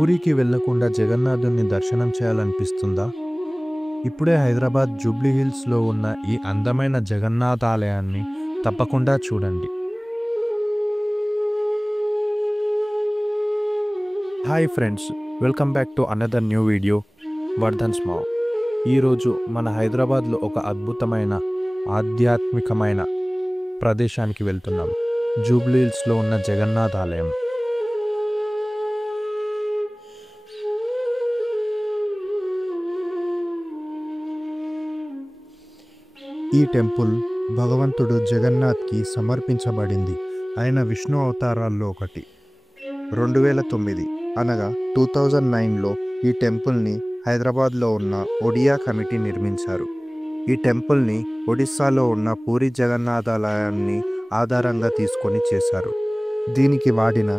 ఊరికి వెళ్లకుండా జగన్నాథుని దర్శనం చేయాలనిపిస్తుందా? ఇప్పుడే హైదరాబాద్ జూబ్లీ హిల్స్లో ఉన్న ఈ అందమైన జగన్నాథ ఆలయాన్ని తప్పకుండా చూడండి. Hi friends, welcome back to another new video Vardhan small. ఈరోజు మన హైదరాబాద్లో ఒక అద్భుతమైన ఆధ్యాత్మికమైన ప్రదేశానికి వెళ్తున్నాం. జూబ్లీ హిల్స్లో ఉన్న జగన్నాథ ఆలయం. ఈ టెంపుల్ భగవంతుడు జగన్నాథ్కి సమర్పించబడింది. ఆయన విష్ణు అవతారాల్లో ఒకటి. 2009 అనగా 2009లో ఈ టెంపుల్ని హైదరాబాద్లో ఉన్న ఒడియా కమిటీ నిర్మించారు. ఈ టెంపుల్ని ఒడిస్సాలో ఉన్న పూరి జగన్నాథాలయాన్ని ఆధారంగా తీసుకొని చేశారు. దీనికి వాడిన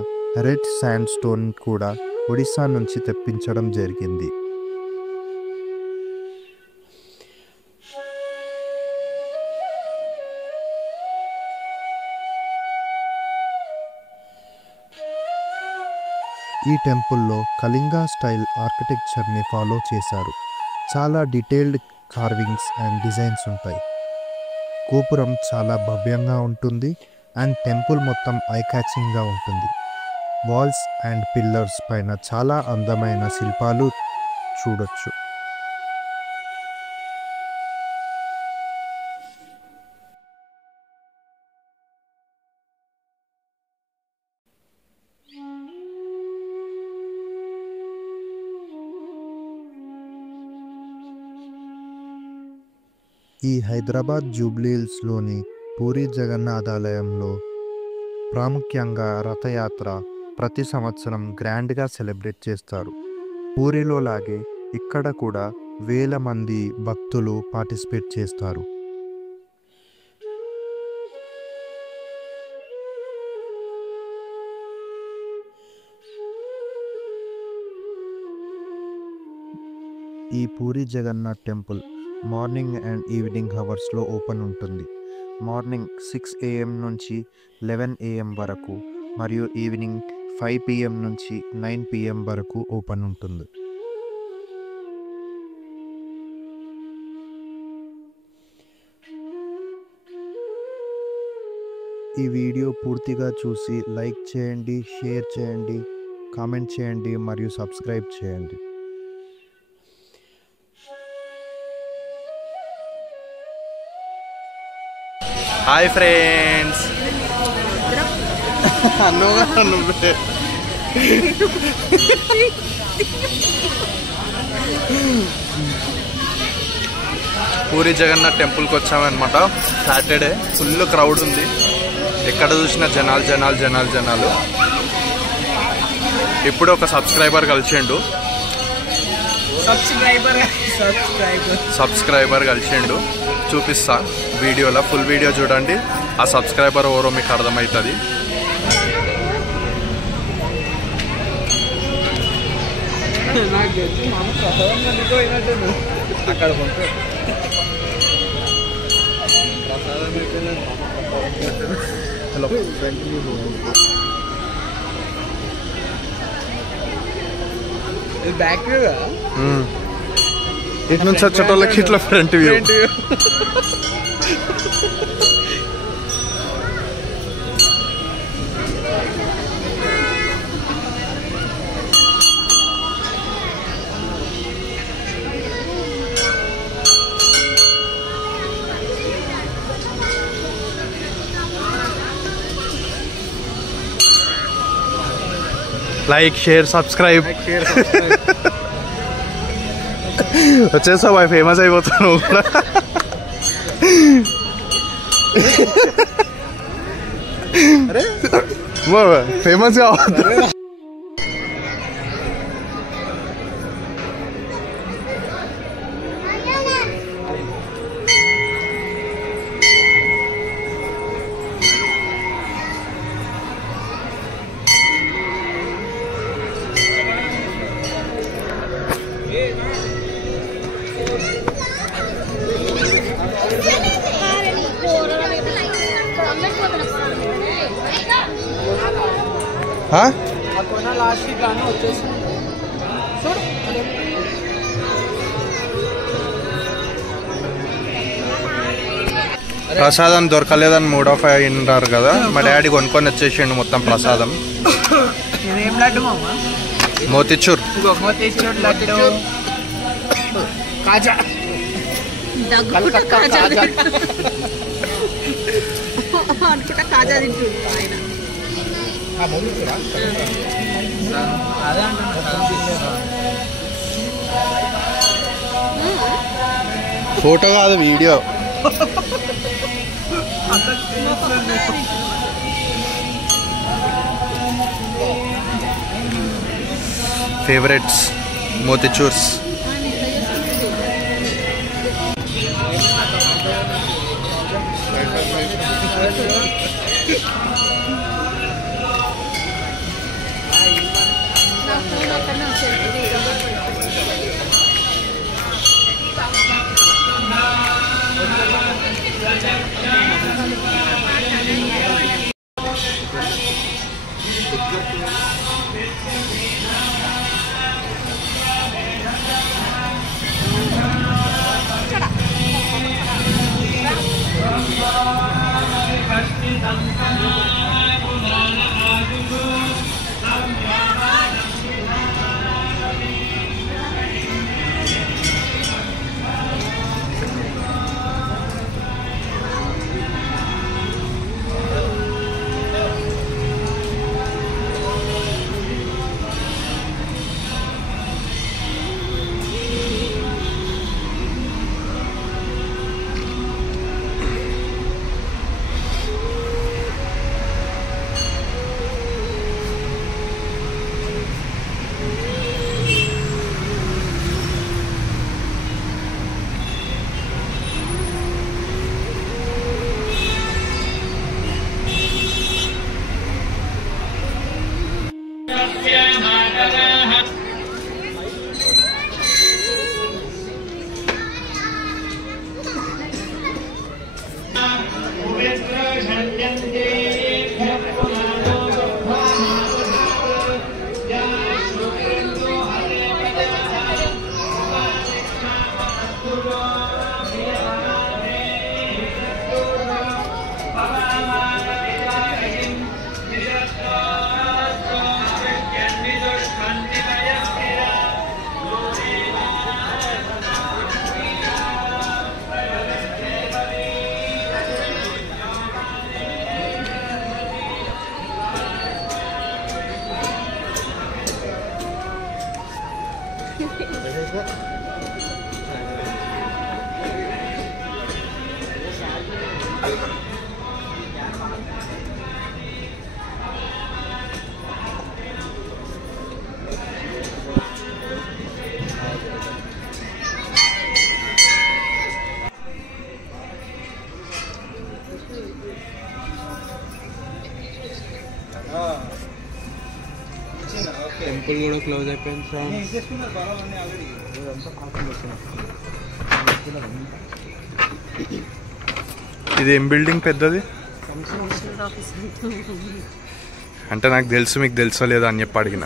రెడ్ శాండ్ స్టోన్ కూడా ఒడిస్సా నుంచి తెప్పించడం జరిగింది. ఈ టెంపుల్లో కళింగా స్టైల్ ఆర్కిటెక్చర్ని ఫాలో చేశారు. చాలా డీటెయిల్డ్ కార్వింగ్స్ అండ్ డిజైన్స్ ఉంటాయి. గోపురం చాలా భవ్యంగా ఉంటుంది అండ్ టెంపుల్ మొత్తం ఐ క్యాచింగ్గా ఉంటుంది. వాల్స్ అండ్ పిల్లర్స్ పైన చాలా అందమైన శిల్పాలు చూడొచ్చు. ఈ హైదరాబాద్ జూబ్లీ హిల్స్లోని పూరి జగన్నాథాలయంలో ప్రాముఖ్యంగా రథయాత్ర ప్రతి సంవత్సరం గ్రాండ్గా సెలబ్రేట్ చేస్తారు. పూరిలో లాగే ఇక్కడ కూడా వేల మంది భక్తులు పార్టిసిపేట్ చేస్తారు. ఈ Puri Jagannath temple morning and evening అవర్స్లో ఓపెన్ ఉంటుంది. మార్నింగ్ 6 AM నుంచి 11 AM వరకు మరియు ఈవినింగ్ 5 PM నుంచి 9 PM వరకు ఓపెన్ ఉంటుంది. ఈ వీడియో పూర్తిగా చూసి లైక్ చేయండి, షేర్ చేయండి, కామెంట్ చేయండి మరియు సబ్స్క్రైబ్ చేయండి. హాయ్ ఫ్రెండ్స్, నువ్వే పూరి జగన్నాథ్ టెంపుల్కి వచ్చామన్నమాట. సాటర్డే ఫుల్ క్రౌడ్ ఉంది. ఎక్కడ చూసినా జనాలు. ఇప్పుడు ఒక సబ్స్క్రైబర్ కలిసిండు. సబ్స్క్రైబర్ కలిసిండు. చూపిస్తా వీడియోలో. ఫుల్ వీడియో చూడండి. ఆ సబ్స్క్రైబర్ ఎవరో మీకు అర్థమవుతుంది. అక్కడ హలో, బ్యాక్ వ్యూ. ఇటు నుంచి వచ్చేటోళ్ళకి ఇట్లా front view. Like, share, subscribe. వచ్చేసా బాయ్, ఫేమస్ అయిపోతాను కూడా. ఫేమస్ కావద్దు. లాస్ట్ వీక్ వచ్చేసి ప్రసాదం దొరకలేదని మూడ్ ఆఫ్ అయినారు కదా, మా డాడీ కొనుక్కొని వచ్చేసిండు మొత్తం ప్రసాదం. ఏం లడ్డు మామ? మోతిచూర్. మోతిచూర్ లడ్డు, కాజా, కలకత్తా కాజా అనుకుంటా కాజా తింటుండు ఆయన. ఫోటో కాదు వీడియో. ఫేవరెట్స్ మోతిచూర్స్. టెంపుల్ కూడా క్లోజ్ అయిపోయింది ఫ్రెండ్స్. ఇది ఏం బిల్డింగ్ పెద్దది అంటే నాకు తెలుసు, మీకు తెలుసో లేదో అని చెప్పి అడిగిన.